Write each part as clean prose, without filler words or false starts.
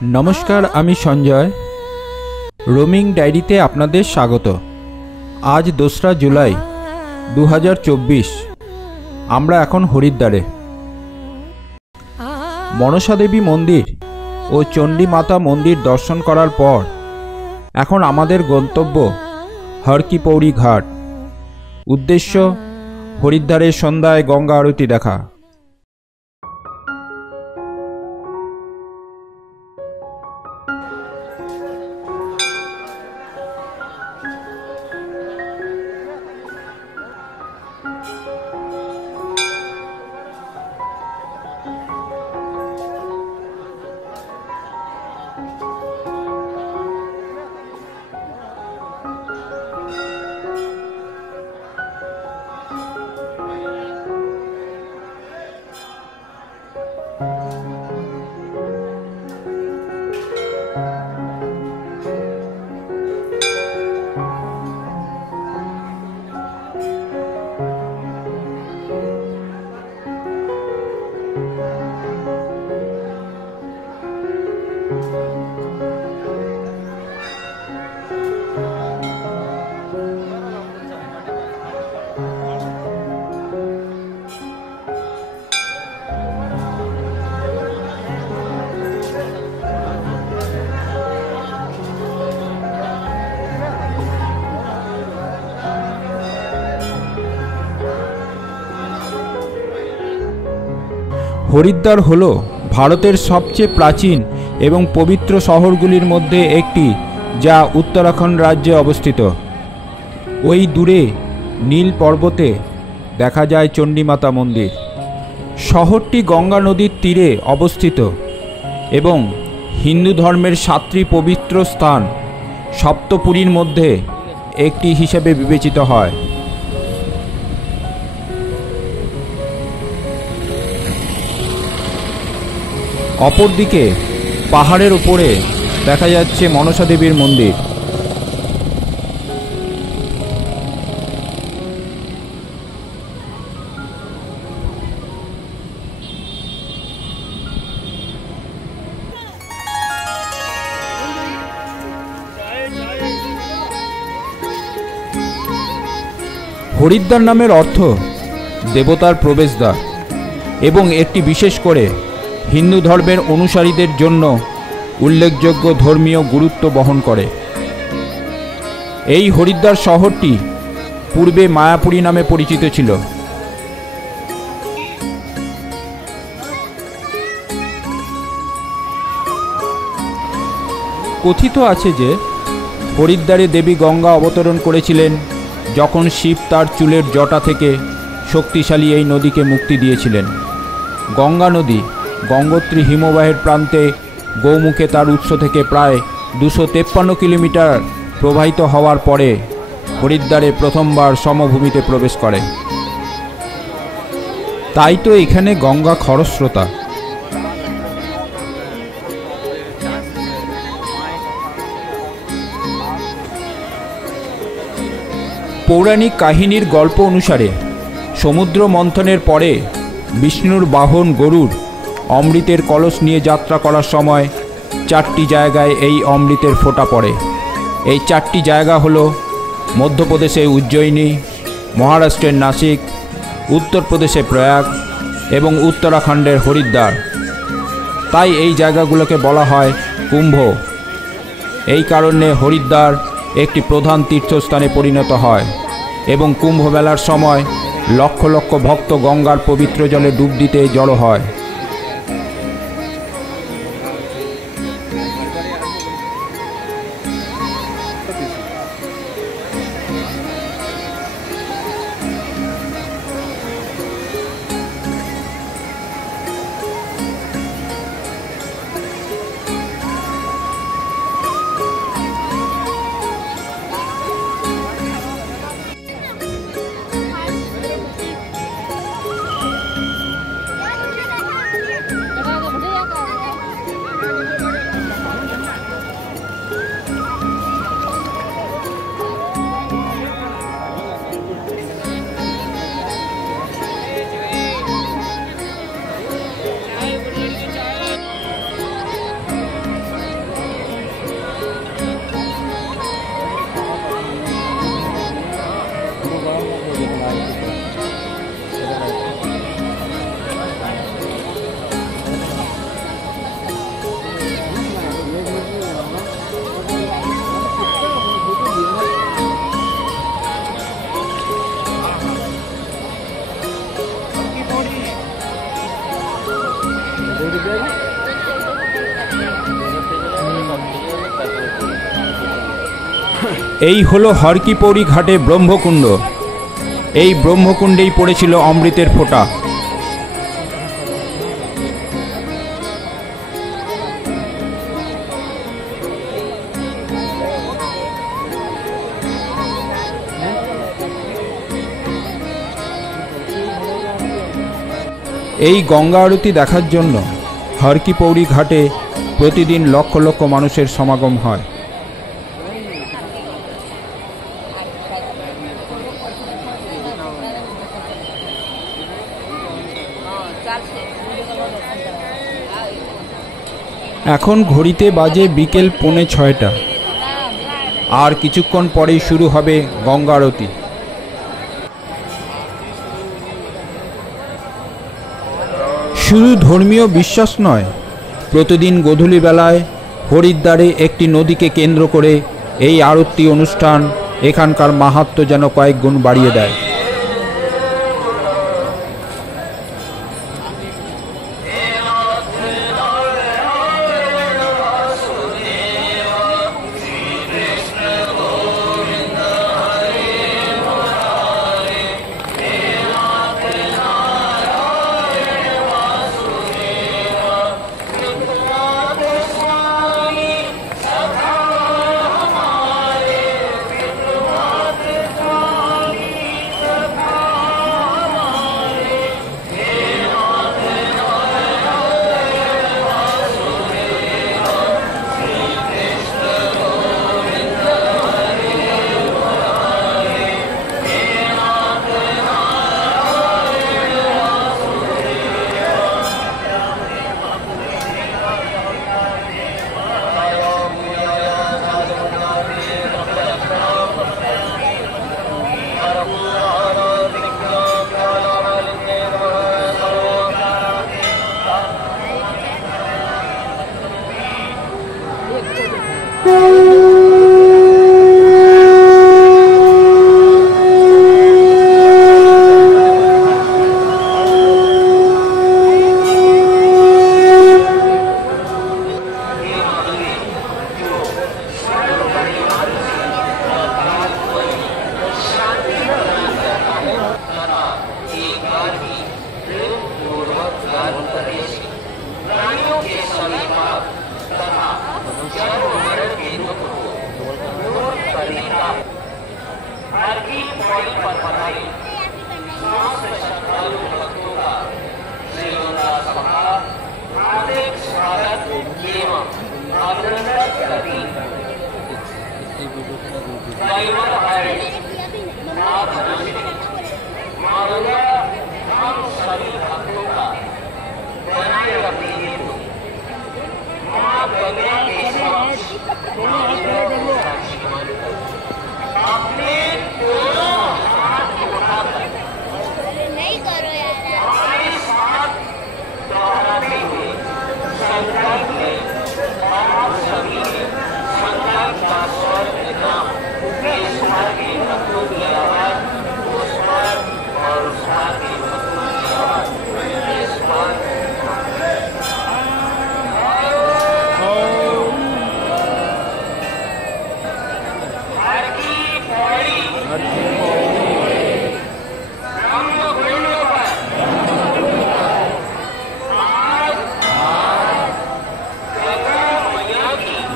नमस्कार, आमी संजय। रोमिंग डायरीते आपनादेर स्वागत। आज 2रा जुलाई 2024। आमरा एखन हरिद्वारे मनसा देवी मंदिर और चंडी माता मंदिर दर्शन करार पर एखन आमादेर गंतव्य हर की पौड़ी घाट। उद्देश्य हरिद्वारे सन्ध्याय गंगा आरती देखा। हरिद्वार हलो भारतेर सबचेये प्राचीन एवं पवित्र शहरगुलिर मध्य एकटी, जा उत्तराखंड राज्ये अवस्थित। ओई दूरे नील पर्वते देखा जाय चंडीमाता मंदिर। शहरटी गंगा नदीर तीरे अवस्थित एवं हिंदू धर्मेर 7टी पवित्र स्थान सप्तपुरीर मध्य एकटी हिसेबे विवेचित हय। अपरदिके पहाड़ेर उपरे देखा जाच्छे मनसा देवीर मंदिर। हरिद्वार नामेर अर्थ देवतार प्रवेशद्वार एवं एकटी विशेष करे हिंदू धर्मेर अनुसारीदेर जन्य उल्लेखयोग्य धर्मीय गुरुत्व बहन करे। एई हरिद्वार शहरटी पूर्वे मायापुरी नामे परिचित छिलो। कथित आछे जे हरिद्वारे देवी गंगा अवतरण करेছিলেন যখন शिव तार चुलेर जटा থেকে शक्तिशाली এই नदीके मुक्ति दिएছিলেন। गंगा नदी गंगोत्री हिमबाहेर प्रान्ते गौमुखे तार उत्स थेके प्राय 253 किलोमीटर प्रवाहित हওয়ার परे हरिद्वारे प्रथमबार समभूमिते प्रवेश करे। ताई तो एखाने गंगा खरस्रोता। पौराणिक काहिनीर गल्प अनुसारे समुद्र मंथनेर परे विष्णुर बाहन गरुड़ अमृतेर कलश निये यात्रा करार समय 4टी जायगाय एई अमृतेर फोटा पड़े। एई 4टी जायगा हलो मध्य प्रदेशे उज्जयिनी, महाराष्ट्रेर नासिक, उत्तर प्रदेशे प्रयाग एवं उत्तराखंडेर हरिद्वार। ताई एई जायगागुलोके बला हय कुम्भ। एई कारणे हरिद्वार एकटी प्रधान तीर्थस्थाने परिणत हय एवं कुम्भ मेलार समय लक्ष लक्ष भक्त गंगार पवित्र जले डुब दिते जड़ो हय। এই হলো হরকিপৌরি ঘাটে ব্রহ্মকুণ্ড। এই ব্রহ্মকুণ্ডেই পড়েছিল অমৃতের ফোঁটা। এই গঙ্গা আরতি দেখার জন্য হরকিপৌরি ঘাটে প্রতিদিন লক্ষ লক্ষ মানুষের সমাগম হয়। এখন ঘড়িতে বাজে বিকেল 5:45। আর কিছুক্ষণ পরেই শুরু হবে গঙ্গা আরতি। শুধু ধর্মীয় বিশ্বাস নয়, প্রতিদিন গোধূলি বেলায় হরিদ্বারে একটি নদীকে কেন্দ্র করে এই আরতি অনুষ্ঠান এখানকার মাহাত্ম্য যেন কয়েক গুণ বাড়িয়ে দেয়।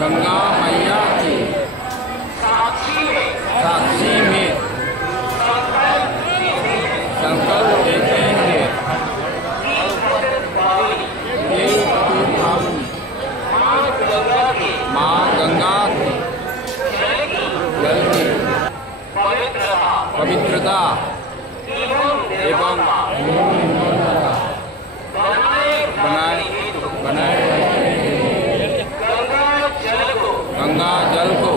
गंगा मैया की साक्षी में संकल्प लेते हैं माँ गंगा की जल की पवित्रता एवं बनाए गंगा जल को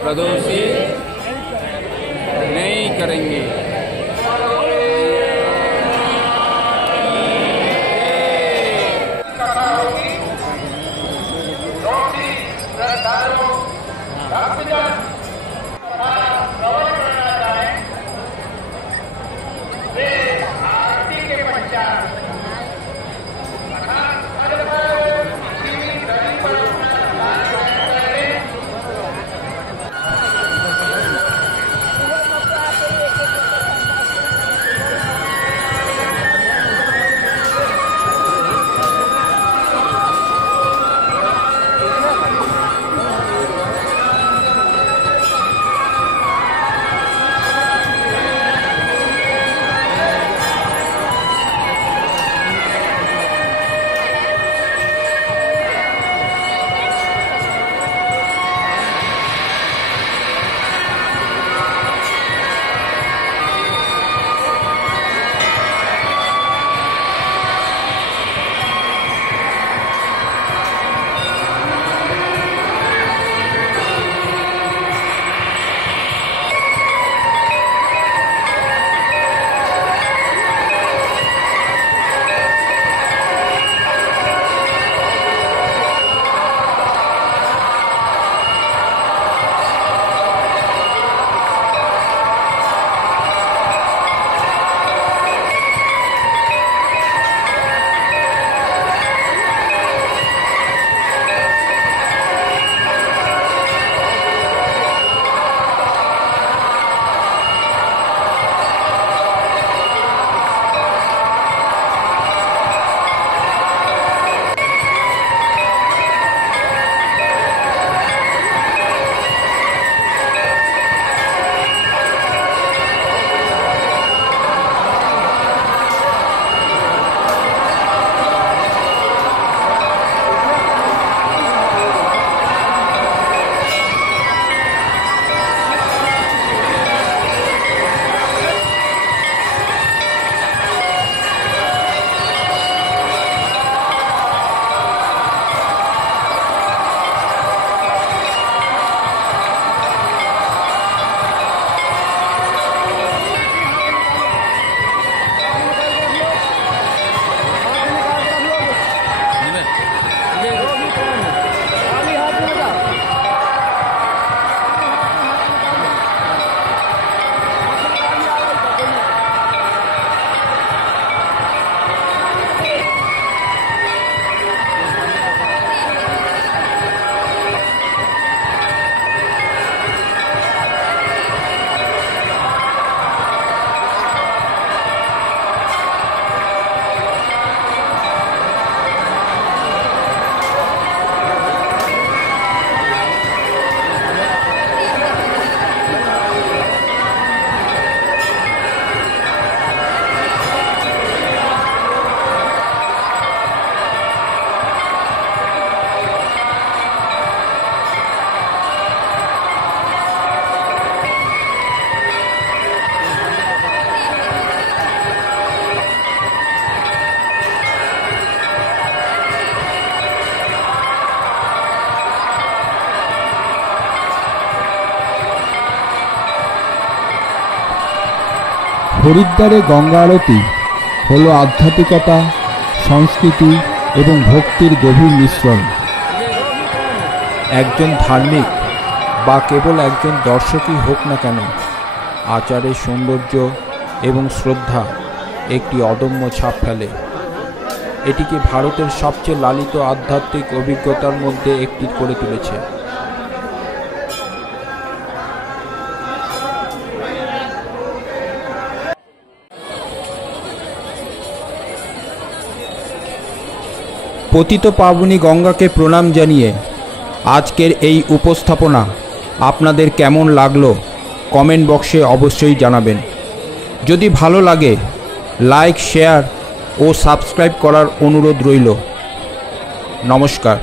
प्रदूषित नहीं करेंगे। হরিদ্বারে গঙ্গা আরতি হলো আধ্যাত্মিকতা, সংস্কৃতি এবং ভক্তির গভীর মিশ্রণ। একজন ধার্মিক বা কেবল একজন দর্শকই হোক না কেন, আচারের সৌন্দর্য এবং শ্রদ্ধা একটি অদম্য ছাপ ফেলে। এটিকে ভারতের সবচেয়ে লালিত আধ্যাত্মিক অভিজ্ঞতার মধ্যে একটি করে তুলেছে। পতিত পাবনী গঙ্গাকে প্রণাম জানিয়ে আজকের এই উপস্থাপনা আপনাদের কেমন লাগলো কমেন্ট বক্সে অবশ্যই জানাবেন। যদি ভালো লাগে লাইক, শেয়ার ও সাবস্ক্রাইব করার অনুরোধ রইল। নমস্কার।